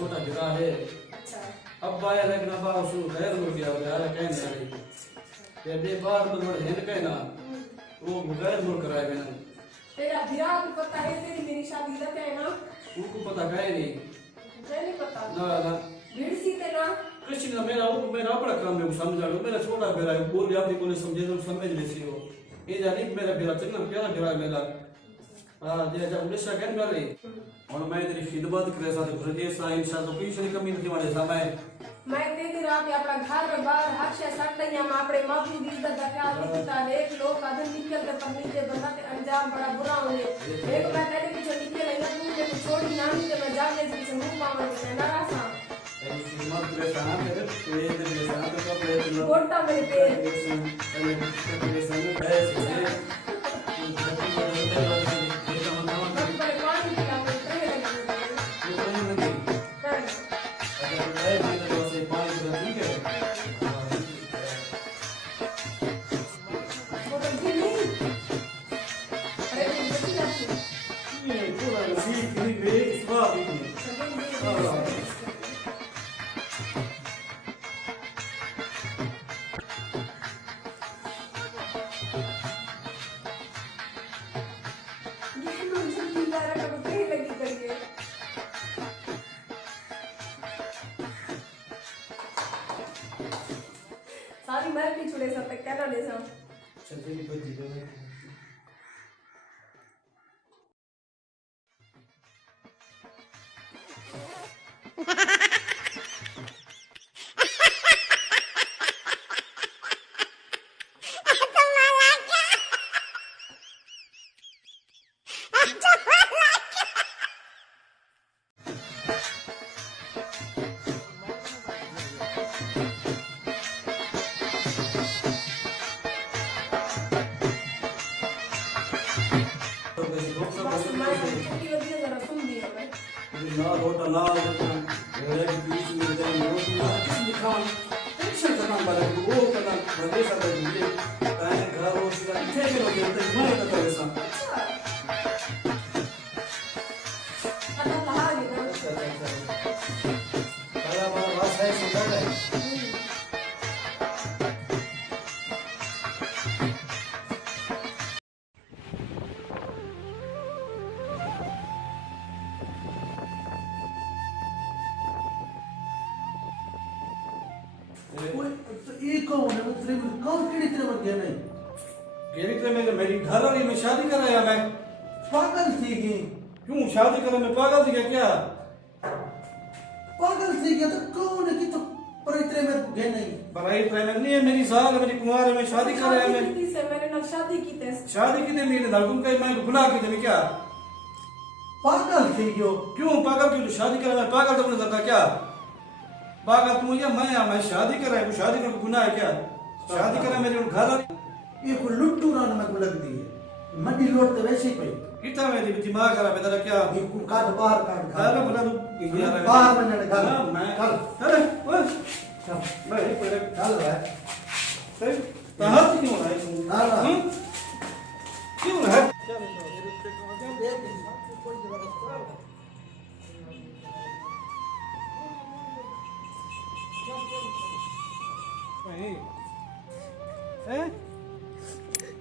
छोटा गिरा है। अच्छा अब आया लेकिन अब आओ शुरू गैर मुर्ग गया यार कहने आ रही ये बे बार तो बड़े हिंद कहना वो गैर मुर्ग कराए मैंने तेरा भिरा को पता है तेरी मेरी शादी लग है ना उनको पता गए नहीं मुझे नहीं पता ना ना भीड़ सी तेरा कृष्ण ना मेरा वो मेरा अपना काम में समझा लो मेरा छोटा बेरा है बोल अपनी बोले समझे तो समझ लेसी हो ये जानी मेरा बेरा चलना प्यारा बेरा मेरा हां जे जब उड़ीसा कहने वाले और मैं तेरी खिदमत करे साथ प्रदेश सा इंशाल्लाह कोई से कमी नहीं वाले समय मैं तेरी रात अपना घर बार हर्ष सटैया में अपने मापू दी दा दका दिखता एक लोग आधे निकल के पर नीचे बंदा ते अंजाम बड़ा बुरा होले एक मैं तेरे पीछे निकल ना तू के छोड़ी ना नहीं मैं जाने से मुंह पावन के नारा सा तेरी खिदमत करे साथ तेरे पेट मेरे साथ का पेट गोटा मेरे पैर तेरे संग ऐसे सारी मैं भी छुड़े सकते कहना दे सा चलते की बजी दो ना रोटा ना मेरे बीच में दे नोट ना किस दिखाऊं टेंशन करना पड़ा वो करना बड़े सारे मुझे टाइम घर और सीधा थे के लोग तो मैं तो कर ऐसा आता लहा गया बड़ा बड़ा बात है सुंदर है कौन है तेरे कौन केड़ी तेरे मत गया नहीं गेरी तो मैं मेरी घर वाली में शादी कराया मैं पागल थी गई क्यों शादी करा मैं पागल थी क्या पागल थी गया तो कौन है कि तो पर तेरे में गए नहीं बड़ाई प्रेम नहीं है मेरी साल मेरी कुमार में शादी कराया मैं से मैंने ना शादी की थे शादी की थी मेरे धड़कन का मैं भुला के थे क्या पागल थी गयो क्यों पागल क्यों शादी करा मैं पागल तो अपने लगा क्या पागल तू मैं शादी कर रहा हूँ शादी करने को गुनाह है क्या शादी करा मेरे घर ये को लुट्टू रान में को लग दी है मड्डी लोट तो वैसे ही पे कितना मेरी दिमाग खराब है तेरा क्या ये को काट बाहर काट घर बना तू यार बाहर बनने घर मैं चल अरे ओए चल मैं पहले चल रहा है कहां क्यों हो रहा है तू हां क्यों है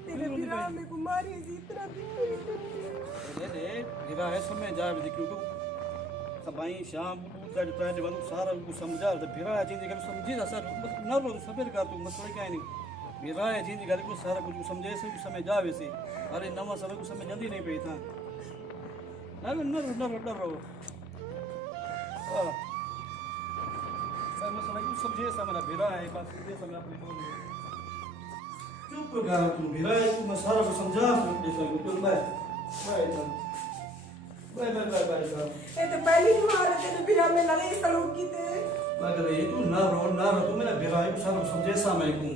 तेरे भिरा में कुमारी जी इतना दे गिरा है समय जा भी क्यों सबाई शाम उतर तो बंद सारा को समझा तो भिरा है जिंदगी को समझी ना सर न रो सबर का तू मसले क्या नहीं भिरा है जिंदगी को सारा कुछ समझे से समय जा वैसे अरे नवा समय को समय जल्दी नहीं पे था न रो मैं समय को समझे समय भिरा है बस ये समय अपने बोल चुप कर तू भिरा है तू मैं सारा को समझा जैसा बिल्कुल बाय ये तो पहली बार है तेरे भिरा में लगे सलूक की थे मगर ये तू ना रो तू मेरा भिरा है सारा समझे सा मैं को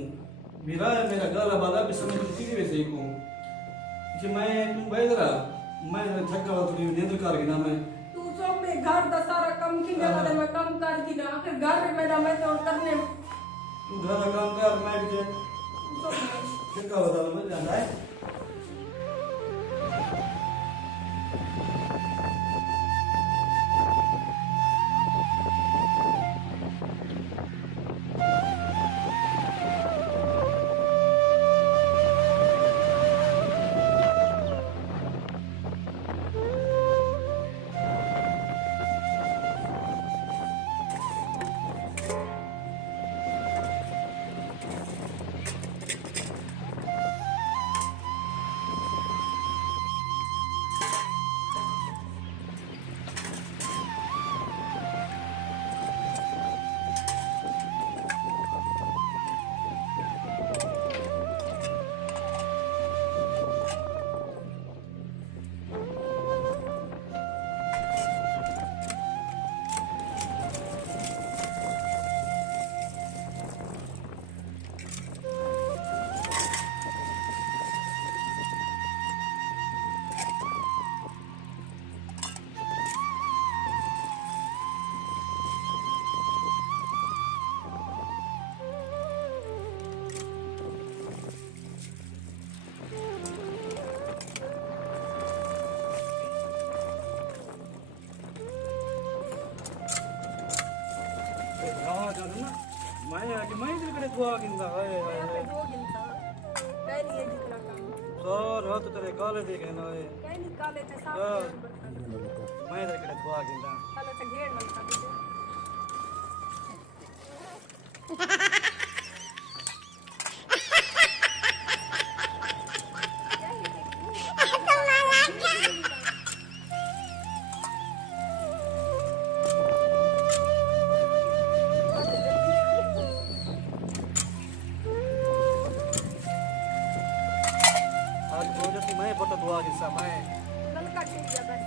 भिरा है मेरा गला बाला भी समझ की वैसे को कि मैं तू बैठा मैं थका हुआ थोड़ी नींद कर गया मैं तू सब में घर दा सारा कम की वाले मैं कम कर दी ना फिर घर मेरा मैं तो करने तू घर का काम कर मैं भी थका हुआ था मैं जाना है मैं इधर करे दुआ गिंदा हाय हाय मैं दो गिनता कहीं नहीं है जितना काम सर हाथ तेरे काले देखे ना है कहीं नहीं काले थे साफ मैं इधर करे दुआ गिंदा काले से घेर लगता है आज रोज मैं बता दुआ गिंदा मैं नलका ठीक है बस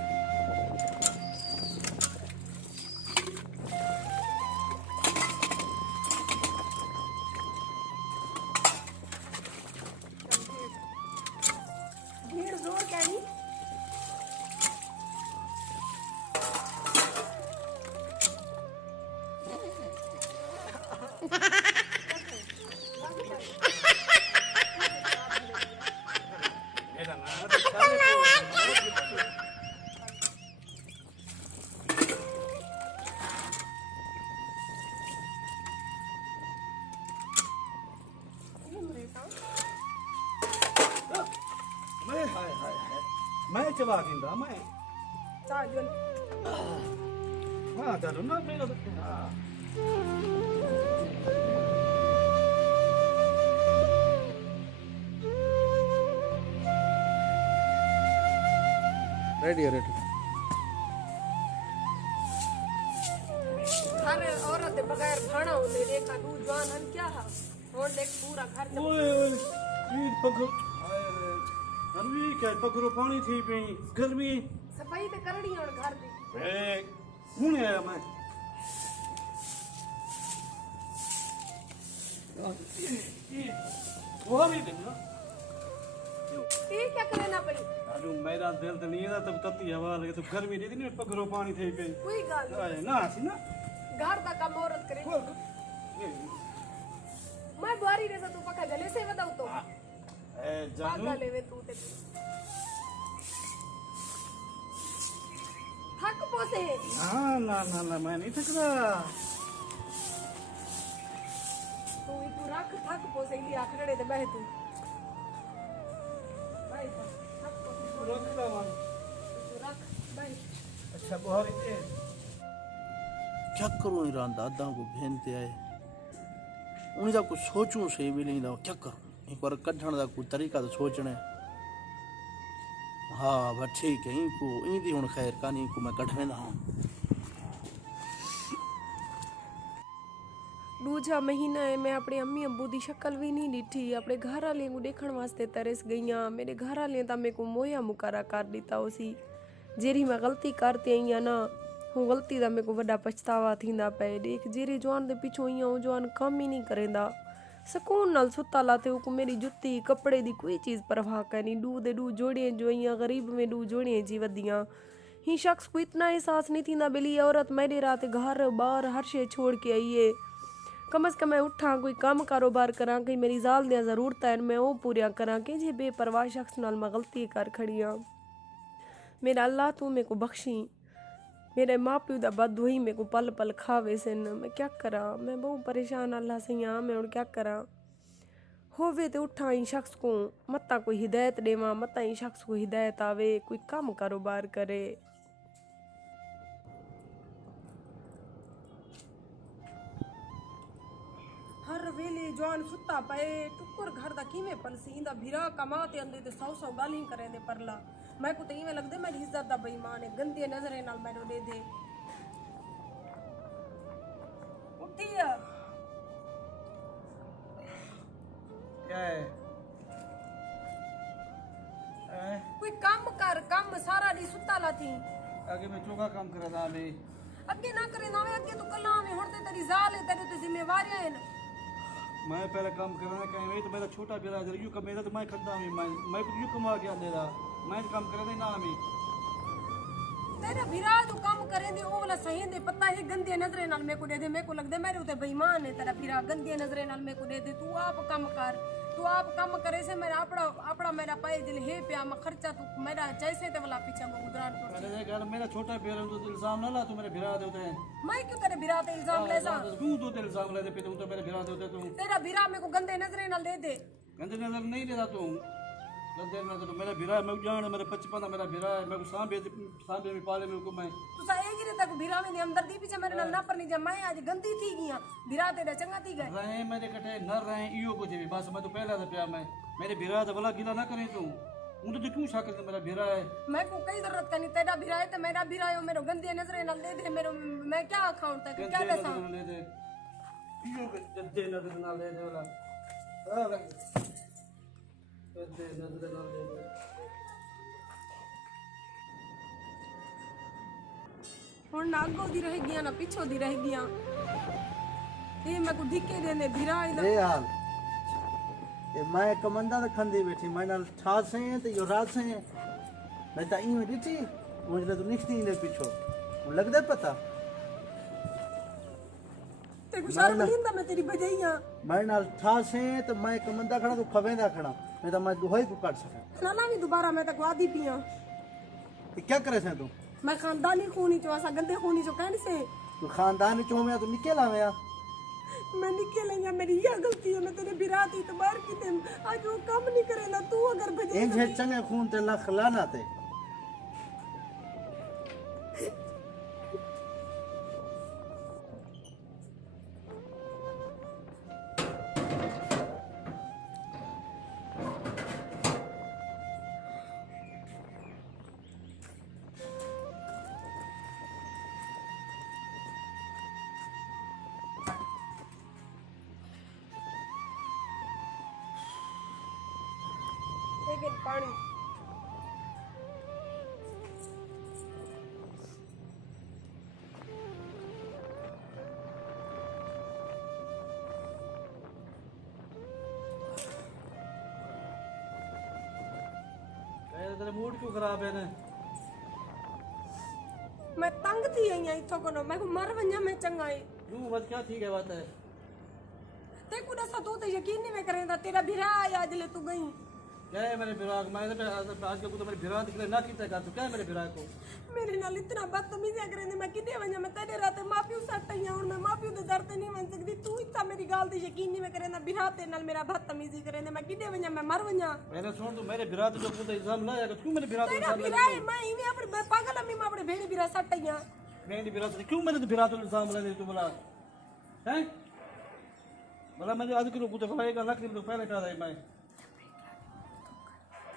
भीड़ जोर क्या नहीं एदा ना मैं हाय हाय हाय मैं चबा गिंदा मैं चाजन हां चलो ना मेरा रेडी रेडी हर औरत के बगैर खाना होते देखा तू जवान हन क्या है और देख पूरा घर से ओए ओए ये पग अनवी क्या पगरो पानी थी पे गर्मी सफाई तो करनी है और घर की ए कौन आया मैं वो भी देखना ये क्या करना पड़ी अरे मेरा दिल तो नहीं था तब तत्ती हवा लगे तो गर्मी नहीं थी ना पगरो पानी थे पे कोई गाल अरे ना सी ना घर का काम औरत करे ए मैं बुआरी रे तू पक्का जले से बताऊ तो जानू पागल है वे तू ते थक पोसे ना ना ना ना मैं नहीं थक रहा तू रख थक पोसे लिए आखड़े दे बह तू भाई थक पोसे रख रहा तू रख भाई अच्छा बहुत ही क्या करूं ईरान दादा को भेनते आए उन्हें जा कुछ सोचूं सही भी नहीं था क्या करूं एक बार कढ़ण का कोई तरीका तो सोचने हाँ बस ठीक है इनको इंदी हुन खैर कानी को मैं कढ़ वेंदा हूं दूजा महीना है मैं अपने अम्मी अब्बू की शक्ल भी नहीं डिठी अपने घर वाले को देखने वास्ते तरस गई हाँ मेरे घर वाले तो मेरे को मोया मुकारा कर दिता उसी जेरी मैं गलती करती आई हाँ ना हूँ गलती का मेरे को वड्डा पछतावा थींदा पे देख जेरी जवान दे पिछो ही हूँ जवान कम ही नहीं करेंदा सुकून नाल सुता लाते को मेरी जुत्ती कपड़े दी कोई चीज़ परवाह करनी डू दे डू जोड़ियाँ जो इयां गरीब में डू जोड़ियाँ जी वदियाँ ही शख्स को इतना एहसास नहीं थींदा बिली औरत मेरे रात घर बार हर शे छोड़ के आई है कम से कम मैं उठा कोई काम कारोबार करा कहीं मेरी जाल दियाँ ज़रूरत है मैं वो पूरियां करा कि जे बेपरवाह शख्स नाल मैं गलती कर खड़ी हाँ मेरा अल्लाह तू मेरे को बख्शी मेरे माँ प्यो दा बददुई मेरे को पल पल खावे सिन मैं क्या करा मैं बहुत परेशान अल्लाह से यहाँ मैं और क्या करा होवे तो उठा ही शख्स को मत्ता कोई हिदायत देवा मत्ता ही शख्स को हिदायत आवे कोई काम कारोबार करे हर वेले जवान सुता पे टुकर घर दा किवें पलसींदा भिरा कमाते अंदे ते 100 गाली करे दे परला मैं को तो इवें लगदे मेरी इज्जत दा बेईमान है गंदी नजरे नाल मैनू दे दे उठिया क्या है कोई काम कर काम सारा दी सुता ला थी आगे मैं चोगा काम कर रहा मैं अगे ना करे ना अगे तू कल्ला में हुण ते तेरी जाल है तेरी ते जिम्मेवारियां हैं मैं पहले काम करना कहीं वही तो मेरा छोटा बिरादर यूं कम मेरा तो मैं खंदा में मैं तो यूं कमा के दे रहा मैं तो काम करना ना में तेरा भिरा जो काम करे दे ओ वाला सही दे पता है गंदी नजरे नाल मेरे को दे दे मेरे को लगदे मेरे उते बेईमान है तेरा भिरा गंदी नजरे नाल मेरे को दे दे तू आप काम कर तू आप काम करे से मेरा अपना मेरा पाए दिल है पे मैं खर्चा तू मेरा जैसे ते वाला पीछे मैं गुजरान कर अरे यार मेरा छोटा बेर तो इल्जाम ना ला तू मेरे भिरा देते हैं मैं क्यों तेरे बिरा पे इल्जाम ले सा तू तो तेरे इल्जाम ले दे पे तू तो मेरे भिरा देते तू तेरा बिरा मेरे को गंदे नजरे ना ले दे गंदे नजर नहीं देता तू गंदे नजर मेरा भिरा मैं जान मेरे 55 मेरा भिरा है मैं को सांबे में पाले में को मैं तू सा एक ही तक बिरा में अंदर दी पीछे मेरे नाल ना पर नहीं जा मैं आज गंदी थी गया बिरा तेरा चंगा थी गए रहे मेरे कटे न रहे इयो कुछ भी बस मैं तो पहला था प्या मैं मेरे भिरा तो भला गिला ना करे तू तो क्यों शक कर मेरा भिरा है मैं को कई जरूरत का नहीं तेरा बिरा है तो मेरा बिरा है मेरे गंदे नजरे ना ले दे मेरे मैं क्या अकाउंट तक क्या दसा ले दे इयो के गंदे नजर ना ले दे वाला गंदे नजर ना ले दे ਹੁਣ ਨਾ ਅੱਗੋਂ ਦੀ ਰਹਿ ਗਿਆ ਨਾ ਪਿੱਛੋਂ ਦੀ ਰਹਿ ਗਿਆ ਇਹ ਮੈਂ ਕੋ ਧਿੱਕੇ ਦੇਨੇ भिरा ए हाल ए मैं कमंदा त खंदी बैठी मैं नाल छा से ते यो रात से मैं ता ई में ॾिठी मुझे तो निकती ने पीछो लगदा पता ते को शर्म नहीं आंदा मैं तेरी बजाइयां मैं नाल छा से ते मैं कमंदा खड़ा तो खवेंदा खड़ा मैं तो मैं दुहाई को काट सका ना भी दोबारा मैं तक वादी पिया ते क्या करे से तू मैं खानदानी खूनी चो ऐसा गंदे खूनी चो कहने से तू खानदान चो में तो निकल आवे मैं निकल गया मेरी ये गलती है मैं तेरे बिरा थी तो बाहर की ते आज वो काम नहीं करे ना तू अगर बजे इन जे चंगे खून ते लख लाना ते एक पानी तेरे मूड क्यों खराब है ने मैं तंग थी आई इथों को मैं को मर वन्या मैं चंगा है क्यों बस क्या ठीक है बात है ते को दसा तू तो यकीन नहीं मैं करेंदा तेरा बिरा आया आज ले तू गई क्या है मेरे भिरा मैं तो आज के तो मेरे भिरा दिखले ना कीता का तू क्या है मेरे भिरा को मेरे नाल इतना बदतमीजी करेंदे मैं किदे वन्या मैं तेरे रात माफियो सट आई और मैं माफियो दे दर्द नहीं मान सकदी तू इतना मेरी गाल ते यकीन नहीं मैं करेंदा बिरा ते नाल मेरा बदतमीजी करेंदे मैं किदे वन्या मैं मर वन्या मैंने सुन तू मेरे भिरा तो जो इल्जाम लाया कि क्यों मेरे भिरा तो तेरा इल्जाम बिरा है मैं इवे अपने पागल अम्मी मैं अपने भेड़ी बिरा सट आई मेरे भिरा से क्यों मेरे भिरा तो इल्जाम लाने तू बोला हैं बोला मैं आज किलो कुछ खाएगा लाख किलो पहले का मैं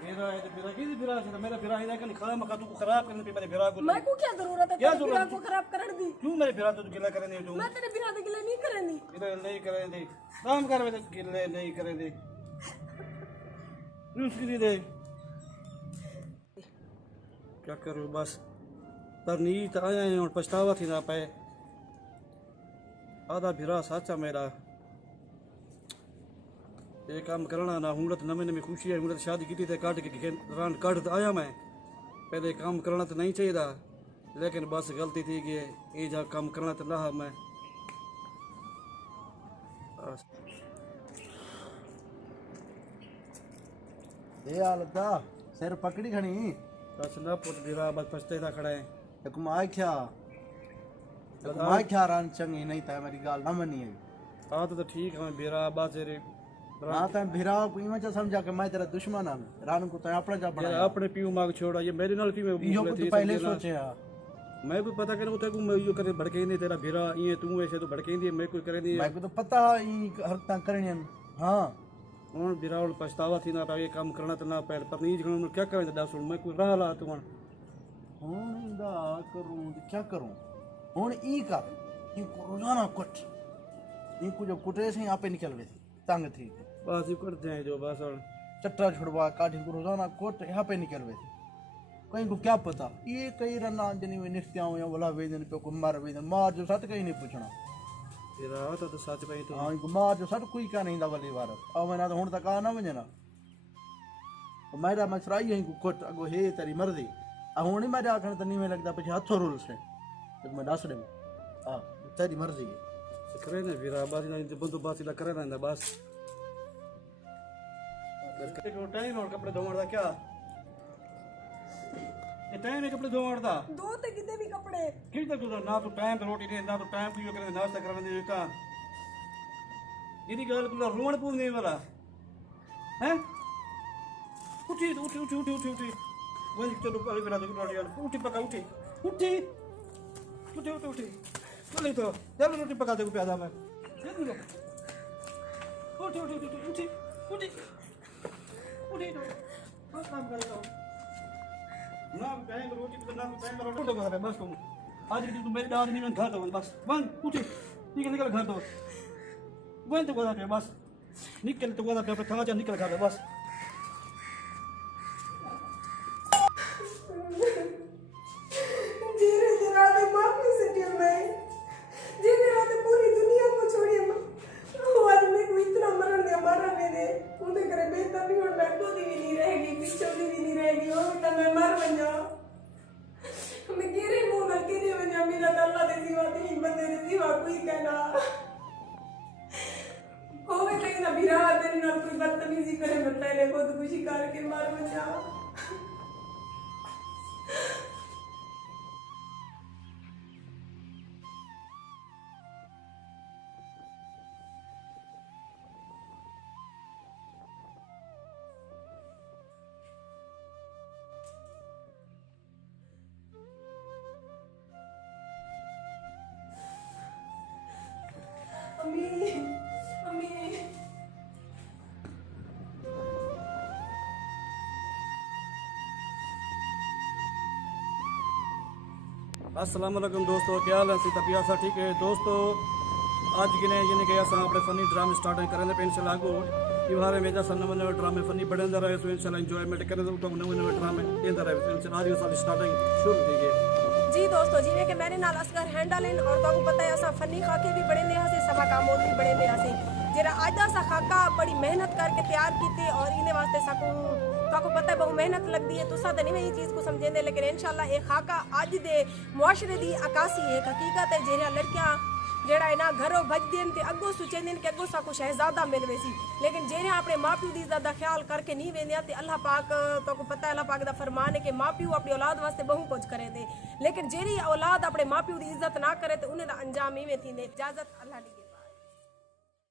मेरा है तो भिरा की भिरा से मेरा भिरा है कि खा मका तू खराब करने पे मेरे भिरा को मैं को क्या जरूरत है क्या तेरे बिरा को खराब करन दी क्यों मेरे भिरा तो गिला करने तू मैं तेरे बिरा दे गिले नहीं करनी इधर नहीं करें दे काम कर वे गिले नहीं करें दे उसकी दे क्या करूं बस पर नीत आया है और पछतावा थी ना पाए आधा भिरा साचा मेरा ये काम करना ना हुड़त नमे नमी खुशी है हुड़त शादी की थी काट के रान काट तो आया मैं पहले काम करना तो नहीं चाहिए था लेकिन बस गलती थी कि ये जा काम करना तो रहा मैं ए हाल दा सिर पकड़ी खणी बस ना पुट भिरा बस पछतेदा खड़ा है एक माय क्या रान चंगी नहीं था मेरी गाल ना मनी है हाँ तो ठीक है मैं भिरा बस तेरे हाँ तो भिरा को इमा चा समझा के मैं तेरा दुश्मन हूं रान को तो अपना जा ये अपने पीऊ मांग छोड़ा ये मेरे नाल पी में यो को तो पहले सोचे हां मैं भी पता करूं तो मैं यो करे भड़के नहीं तेरा भिरा ये तू ऐसे तो भड़के नहीं मैं कुछ करे नहीं मैं को तो पता ई हरकतां करणी हां और भिरा और पछतावा थी ना ये काम करना तो ना पहले पर नहीं जगह क्या करें दस मैं कोई रहा ला तू हुन दा करूं तो क्या करूं हुन ई कर ई को रोजाना कुट ई को जो कुटे से आपे निकल वे तंग थी बस ये करते हैं जो बस और चट्टा छुड़वा काठी को रोजाना कोट यहाँ पे निकल वे कहीं को क्या पता ये कई रना जनी में निस्त्या या बोला वेदन पे को मार जो सट कहीं नहीं पूछना तेरा तो सच भाई तो हाँ इनको मार जो सट कोई का नहीं दा वाली बार अब मैं ना तो हुन तक आ ना वजना तो मेरा मसराई है को कोट अगो हे तेरी मर्जी आ हुन ही मेरा आखन तो नहीं में लगता पछे हाथों रूल से तो मैं दस दे हां तेरी मर्जी है करे ना भिरा बस ना बंदोबस्त ला करे ना बस देखो टाइम और कपड़े धोने का क्या ये टाइम है कपड़े धोने का दो ते किते भी कपड़े किस तक ना तो टाइम पे रोटी दे ना तो टाइम पे करे नाश्ता करने दे का इदी गल को रोण पूने वाला हैं उठी उठी उठी उठी उठी उठी वही चलो अभी बना दो रोटी यार उठी पका उठी उठी उठी उठी उठी चलो तो चलो रोटी पका दे प्यादा मैं जल्दी लो उठी उठी उठी उठी उठी उठी तो बस काम कर लो ना टाइम रोटी पे ना टाइम रोटी तो कर बस तुम आज की तुम मेरे दाद नहीं मैं घर दो बस बंद उठी निकल घर दो बंद तो गोदा पे बस निकल तो गोदा पे थका जा निकल घर बस धीरे धीरे आते माफी से टिल मैं धीरे रात पूरी दुनिया को छोड़ी वो आदमी को इतना मरने दे उनके करे बेहतर नहीं और बैठो दी भी नहीं रहेगी पीछे दी भी नहीं रहेगी वो बेटा मैं मर बन जाऊं मैं गिरे मुंह ना के बन जा मेरा अल्लाह दे सिवा नहीं बंदे दे सिवा कोई कहना होवे कहीं ना बिरा तेरी ना कोई बदतमीजी करे मैं पहले खुदकुशी करके मर बन जाऊं अम्मी अम्मी अस्सलाम वालेकुम दोस्तों क्या हाल है सी तबियत सा ठीक है दोस्तों आज गिने जिन्हें के असां अपने फनी ड्रामे स्टार्ट करेंगे पे इंशाल्लाह आगो इवारे में जैसा नवे नवे ड्रामे फनी बढ़ंदा रहे सो इंशाल्लाह एंजॉयमेंट करें तो नवे नवे ड्रामे देंदा रहे तो इंशाल्लाह आज साल स्टार्टिंग शुरू की गई जी दोस्तों जिन्हें के मेरे नाल असगर हैंडल इन और आपको पता है असा फनी खाके भी बड़े ने हसे सभा कामोद भी बड़े ने हसे जेरा आज दा सा खाका बड़ी मेहनत करके तैयार कीते और इने वास्ते साकू तो आपको पता है बहुत मेहनत लगती है तुसा तो नहीं ये चीज़ को समझेंदे लेकिन इंशाल्लाह ये खाका अज दे मुआशरे दी अकासी है हकीकत है जेरा लड़कियां जेड़ा इना घरों भजदे ते अगो सोचेंदे कि अगो साकू शहजादा मिलवे सी लेकिन जेरे अपने माँ प्यो दी इज्जत दा ख्याल करके नहीं वेंदे ते अल्लाह पाक तो को पता है अल्लाह पाक दा फरमान है कि माँ प्यो अपनी औलाद वास्ते बहुत कुछ करे दे लेकिन जेरी औलाद अपने माँ प्यो दी इज्जत ना करे तो उन्हें दा अंजाम इवें थींदे इजाजत अल्लाह दी।